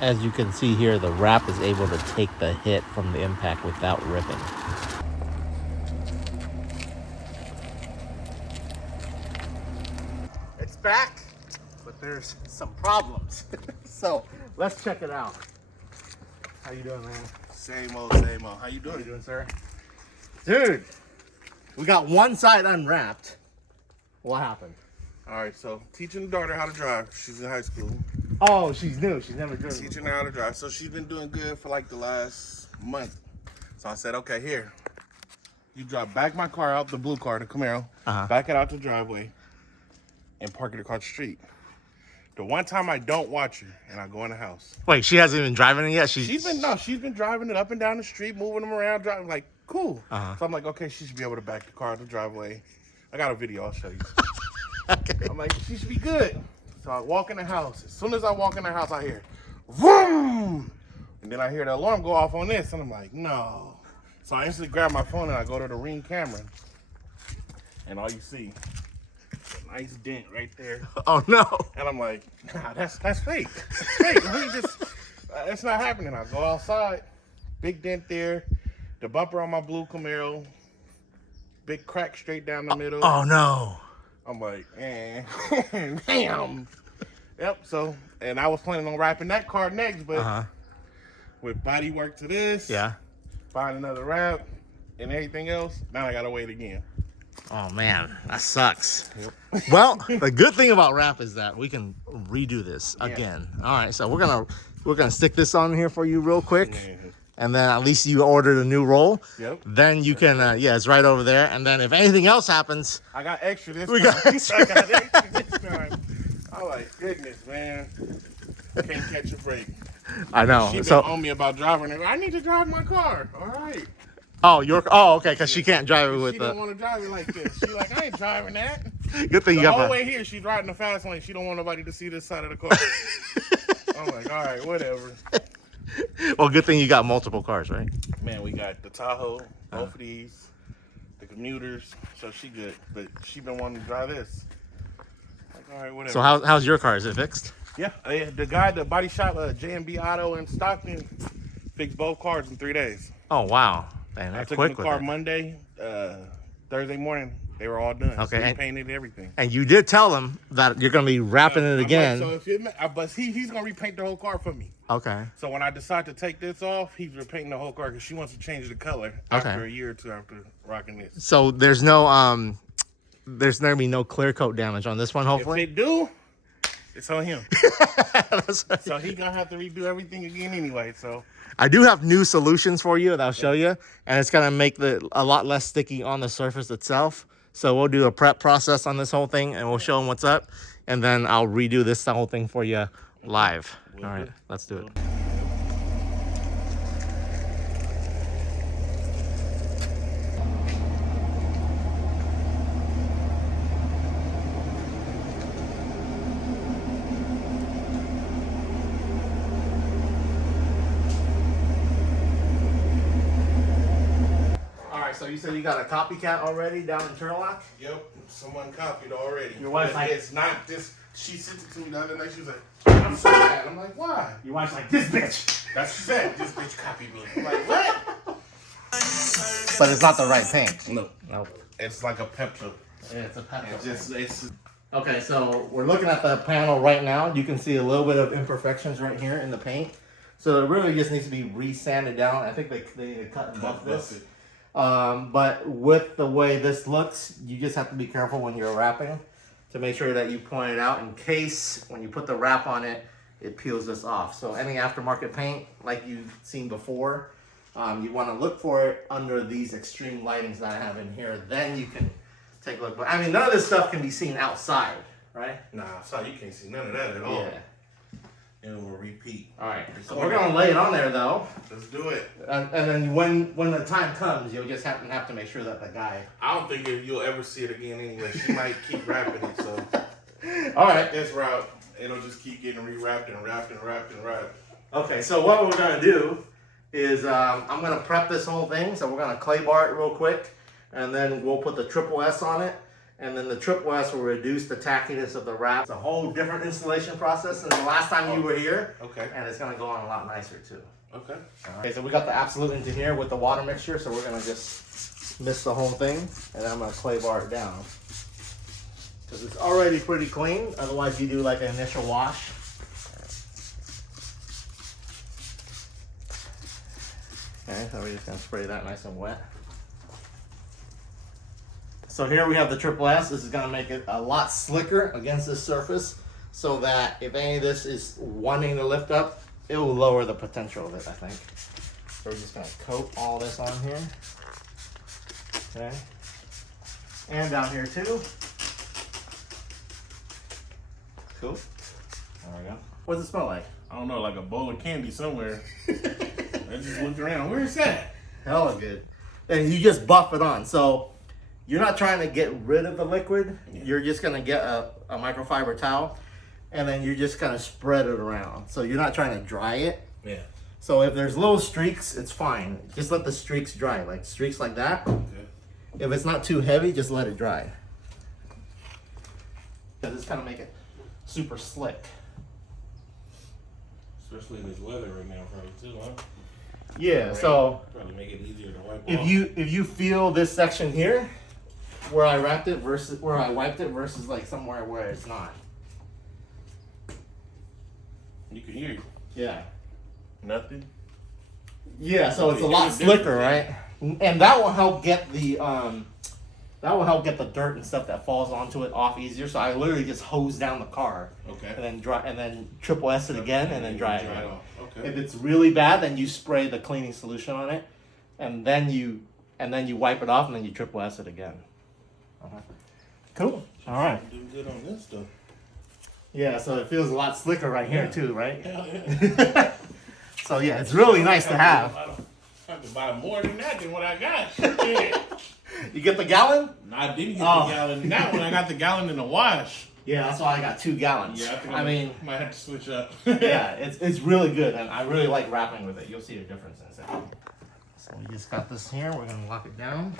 As you can see here, the wrap is able to take the hit from the impact without ripping. It's back, but there's some problems. So let's check it out. How you doing, man? Same old, same old. How you doing? How you doing, sir? Dude, we got one side unwrapped. What happened? All right, so teaching the daughter how to drive. She's in high school. Oh, she's new. She's never driven. Teaching her how to drive. So she's been doing good for like the last month. So I said, okay, here. You back my car out, the blue car, the Camaro. Back it out the driveway and park it across the street. The one time I don't watch her and I go in the house. Wait, she hasn't even driven it yet? She's been driving it up and down the street, moving them around, driving like cool. So I'm like, okay, she should be able to back the car out the driveway. I got a video, I'll show you. Okay. I'm like, she should be good. So I walk in the house. As soon as I walk in the house, I hear, vroom! And then I hear the alarm go off on this, and I'm like, no. So I instantly grab my phone and I go to the Ring camera. And all you see, a nice dent right there. Oh, no. And I'm like, nah, that's fake. That's fake. Let me just, it's not happening. I go outside, big dent there, the bumper on my blue Camaro, big crack straight down the middle. Oh, no. I'm like, damn. Yep, so, and I was planning on wrapping that car next, but with body work to this, find another wrap, and everything else, now I gotta wait again. Oh, man, that sucks. Yep. Well, the good thing about wrap is that we can redo this again. All right, so we're gonna stick this on here for you real quick. And then at least you ordered a new roll. Yep. Then you can, yeah, it's right over there. And then if anything else happens, I got extra this time. I got extra this time. I'm like, goodness, man. Can't catch a break. I know. She been So on me about driving. I need to drive my car. All right. Oh, okay, because she can't drive it with She don't want to drive it like this. She like, I ain't driving that. Good thing you got the whole way here, she's riding the fast lane. She don't want nobody to see this side of the car. I'm like, all right, whatever. Well, good thing you got multiple cars, right? Man, we got the Tahoe, both of these, the commuters, so she good. But she been wanting to drive this. Like, all right, whatever. So how's your car? Is it fixed? Yeah, the guy, the body shop, J&B Auto in Stockton, fixed both cars in 3 days. Oh, wow. Man, I that's took quick the with car it. Monday, Thursday morning, they were all done. Okay, So he painted everything. And you did tell him that you're going to be wrapping it again. Like, so if but he's going to repaint the whole car for me. Okay. So when I decide to take this off, he's repainting the whole car because she wants to change the color after a year or two after rocking this. So there's there's going to be no clear coat damage on this one, hopefully? If it do, it's on him. So he's going to have to redo everything again anyway, so. I do have new solutions for you that I'll show you, and it's going to make a lot less sticky on the surface itself. So we'll do a prep process on this whole thing, and we'll show them what's up, and then I'll redo this whole thing for you live. All right, let's do it. So you said you got a copycat already down in Turlock? Yep, someone copied already. Your wife's like, it's not this. She sent it to me the other night. She was like, I'm so mad. I'm like, why? Your wife's like, this bitch. That's what she said. This bitch copied me. I'm like, what? But it's not the right paint. No. Nope. It's like a Pepto. Yeah, it's a Pepto. It's. Okay, so we're looking at the panel right now. You can see a little bit of imperfections right here in the paint. So it really just needs to be re-sanded down. I think they cut and buff this. But with the way this looks, you just have to be careful when you're wrapping to make sure that you point it out in case when you put the wrap on it, it peels this off. So any aftermarket paint, like you've seen before, you want to look for it under these extreme lightings that I have in here. Then you can take a look. But I mean, none of this stuff can be seen outside, right? Nah, outside you can't see none of that at all. Yeah. And we'll repeat. All right, so we're gonna lay it on there though. Let's do it. And then when the time comes, you'll just have to make sure that the guy. I don't think you'll ever see it again anyway. She might keep wrapping it, so. All right. This route, it'll just keep getting rewrapped and wrapped and wrapped and wrapped. Okay, so what we're gonna do is I'm gonna prep this whole thing. So we're gonna clay bar it real quick, and then we'll put the triple S on it, And then the Triple S will reduce the tackiness of the wrap. It's a whole different installation process than the last time you were here. Okay. And it's gonna go on a lot nicer too. Okay. Okay, so we got the Absolute into here with the water mixture, so we're gonna just mix the whole thing, and I'm gonna clay bar it down. Because it's already pretty clean, otherwise you do like an initial wash. Okay, so we're just gonna spray that nice and wet. So here we have the Triple S. This is gonna make it a lot slicker against this surface, so that if any of this is wanting to lift up, it will lower the potential of it, I think. So we're just gonna coat all this on here. Okay. And down here too. Cool. There we go. What does it smell like? I don't know, like a bowl of candy somewhere. I just looked around. Where is that? Hella good. And you just buff it on. So you're not trying to get rid of the liquid. Yeah. You're just gonna get a microfiber towel, and then you're just gonna spread it around. So you're not trying to dry it. Yeah. So if there's little streaks, it's fine. Just let the streaks dry, like streaks like that. Okay. If it's not too heavy, just let it dry. Because it's gonna make it super slick. Especially in this weather right now, probably too, huh? Yeah. Rain, so probably make it easier to wipe if off. if you feel this section here, where I wrapped it versus where I wiped it versus like somewhere where it's not. You can hear it. Yeah. Nothing. Yeah, so it's a lot slicker, right? And that will help get the dirt and stuff that falls onto it off easier. So I literally just hose down the car. Okay. And then dry, and then Triple S it again, and then dry it again. Okay. If it's really bad, then you spray the cleaning solution on it, and then you wipe it off, and then you Triple S it again. Cool. All right. Doing good on this stuff. Yeah, so it feels a lot slicker right here too, right? Hell yeah. So yeah, it's really nice to have. I have to buy more than that than what I got. You get the gallon? No, I didn't get the gallon. That one, I got the gallon in the wash. Yeah, that's why I got 2 gallons. Yeah, I mean, might have to switch up. Yeah, it's really good, and I really like wrapping with it. You'll see the difference in a second. So we just got this here. We're gonna lock it down.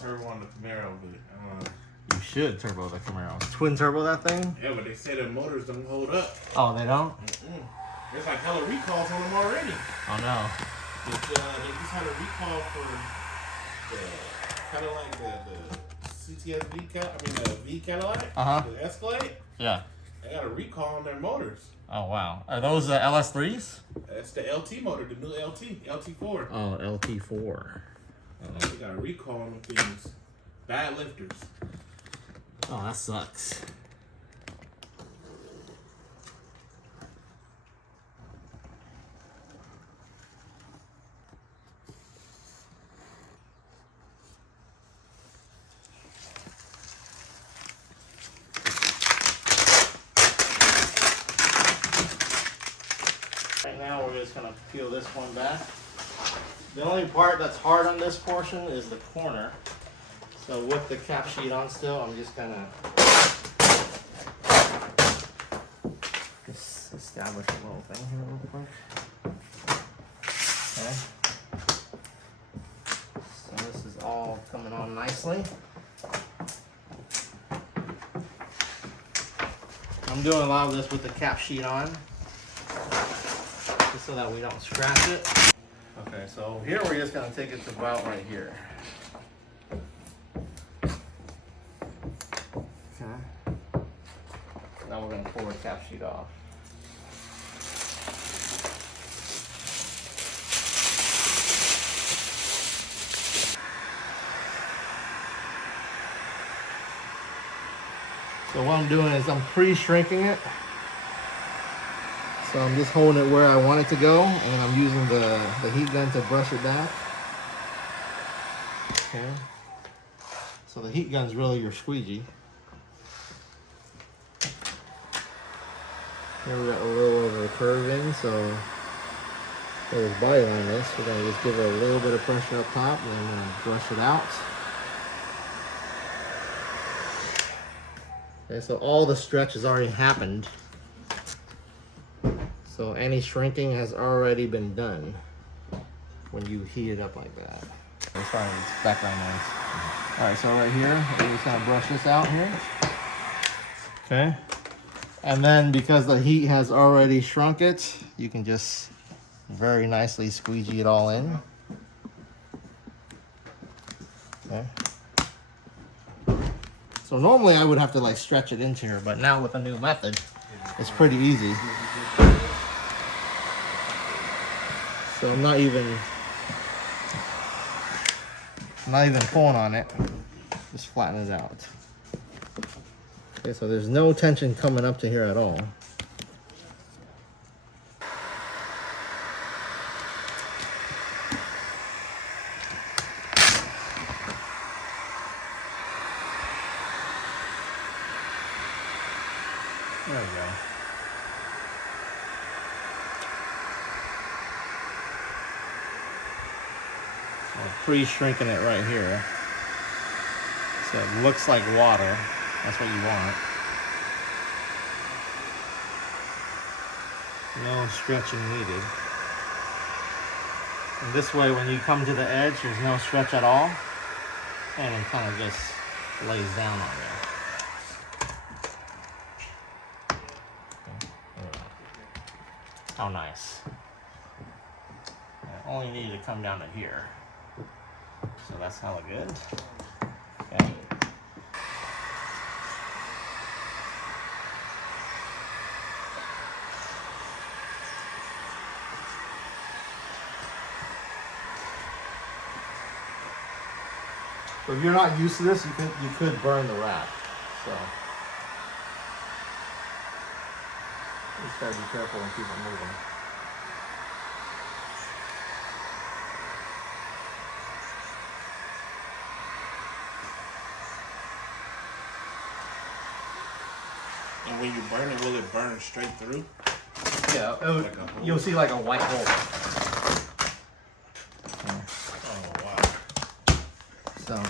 Turbo on the Camaro, but You should turbo the Camaro. Twin turbo that thing? yeah, but they say the motors don't hold up. Oh, they don't? There's like hella recalls on them already. Oh no. They just had a recall for kind of like the CTS the V Cadillac, the Escalade. Yeah. They got a recall on their motors. Oh wow. Are those the LS3s? That's the LT motor, the new LT4. Oh, LT4. They got a recall on them things. Bad lifters. Oh, that sucks. Right now we're just gonna peel this one back. The only part that's hard on this portion is the corner. So with the cap sheet on still, I'm just gonna just establish a little thing here real quick. Okay. So this is all coming on nicely. I'm doing a lot of this with the cap sheet on, just so that we don't scratch it. Okay, so here we're just gonna take it to about right here. Okay. Now we're gonna pull the cap sheet off. So what I'm doing is I'm pre-shrinking it. So I'm just holding it where I want it to go, and I'm using the heat gun to brush it back. Okay. So the heat gun's really your squeegee. Here we got a little of a curve in, so there's body line this. We're gonna just give it a little bit of pressure up top, and then I'm gonna brush it out. Okay, so all the stretch has already happened. So any shrinking has already been done when you heat it up like that. Sorry, it's background noise. All right, so right here, we're just gonna brush this out here. Okay. And then because the heat has already shrunk it, you can just very nicely squeegee it all in. Okay. So normally I would have to like stretch it into here, but now with a new method, it's pretty easy. So I'm not even pulling on it, just flatten it out. Okay, so there's no tension coming up to here at all. There we go. I'm pre-shrinking it right here. So it looks like water. That's what you want. No stretching needed. And this way, when you come to the edge, there's no stretch at all. And it kind of just lays down on you. How nice. And it only needed to come down to here. So that's hella good. Okay. So if you're not used to this, you could burn the wrap. So just gotta be careful and keep it moving. And when you burn it, will it burn straight through? Yeah, you'll see like a white hole. Oh, wow. So.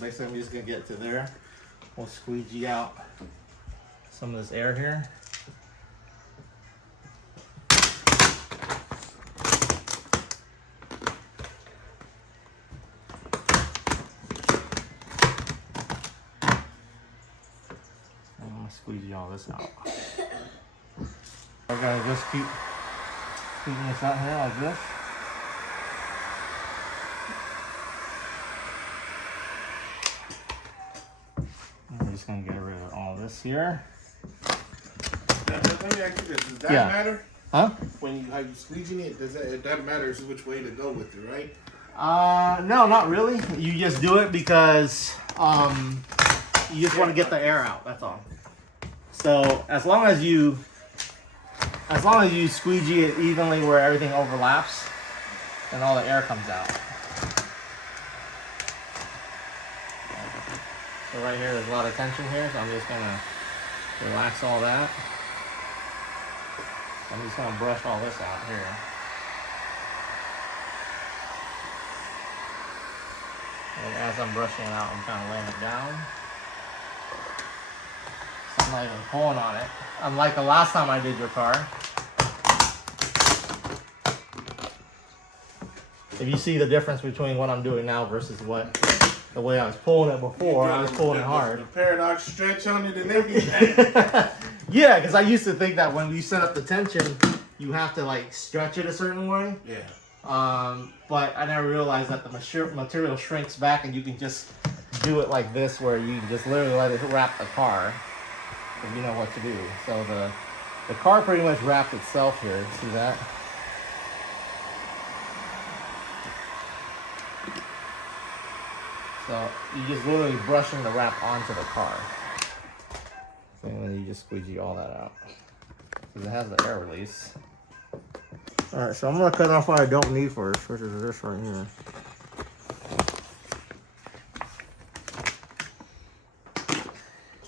Basically, I'm just gonna get to there. We'll squeegee out some of this air here. I'm gonna squeegee all this out. We're gonna just keep squeezing this out here like this. I'm just gonna get rid of all this here. Let me ask you this: does that matter? Huh? When you how you squeeging it, it doesn't matter which way to go with it, right? No, not really. You just do it because you just want to get the air out. That's all. So as long as you squeegee it evenly where everything overlaps, then all the air comes out. So right here, there's a lot of tension here, so I'm just gonna relax all that. I'm just gonna brush all this out here. And as I'm brushing it out, I'm kind of laying it down. So I'm not even pulling on it. Unlike the last time I did your car. If you see the difference between what I'm doing now versus the way I was pulling it before, I was pulling it hard. The paradox stretch on it and everything. Yeah, because I used to think that when you set up the tension, you have to like stretch it a certain way. Yeah. But I never realized that the material shrinks back and you can just do it like this where you can just literally let it wrap the car if you know what to do. So the car pretty much wrapped itself here. See that? So you just literally brushing the wrap onto the car. So then you just squeegee all that out. Because it has the air release. Alright, so I'm going to cut off what I don't need first, which is this right here.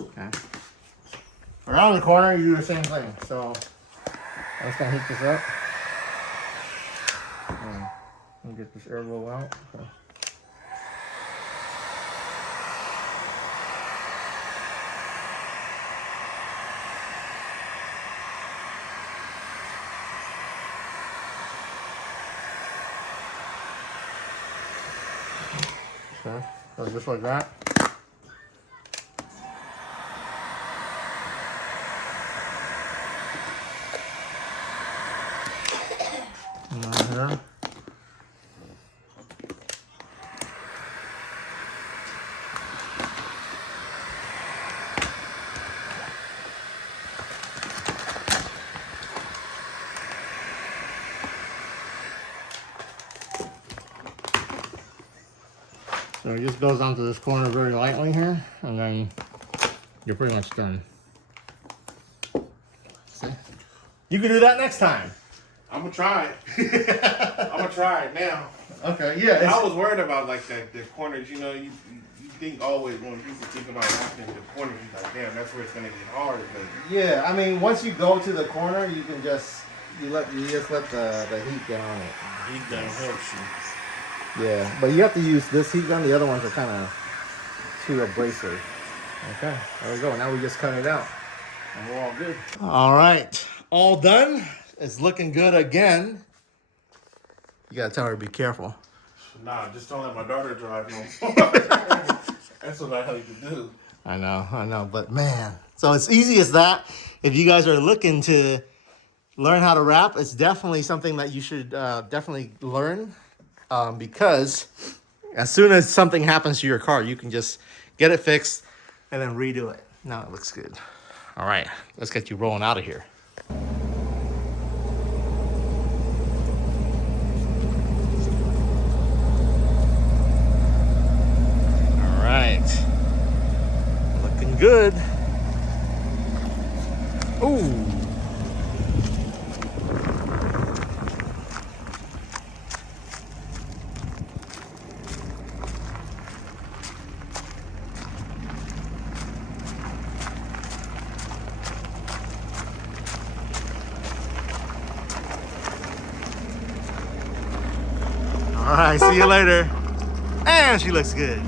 Okay. Around the corner, you do the same thing. So I'm just going to heat this up. And get this air blow out. Okay. Okay, so just like that. And then here. So it just goes onto this corner very lightly here, and then you're pretty much done. See? You can do that next time. I'm gonna try it. I'm gonna try it now. Okay, yeah. I was worried about like that the corners. You know, you think always when people think about wrapping the corners, you're like, damn, that's where it's gonna get hard. But Yeah, I mean, once you go to the corner, you can just you just let the heat get on it. Heat gun helps you. Yeah, but you have to use this heat gun. The other ones are kind of too abrasive. Okay, there we go. Now we just cut it out. And we're all good. All right, all done. It's looking good again. You gotta tell her to be careful. Nah, just don't let my daughter drive home. That's what I help you do. I know, but man. So it's easy as that. If you guys are looking to learn how to wrap, it's definitely something that you should definitely learn. Because as soon as something happens to your car, you can just get it fixed and then redo it. Now it looks good. All right, let's get you rolling out of here. All right, looking good. Ooh. All right, see you later. And she looks good.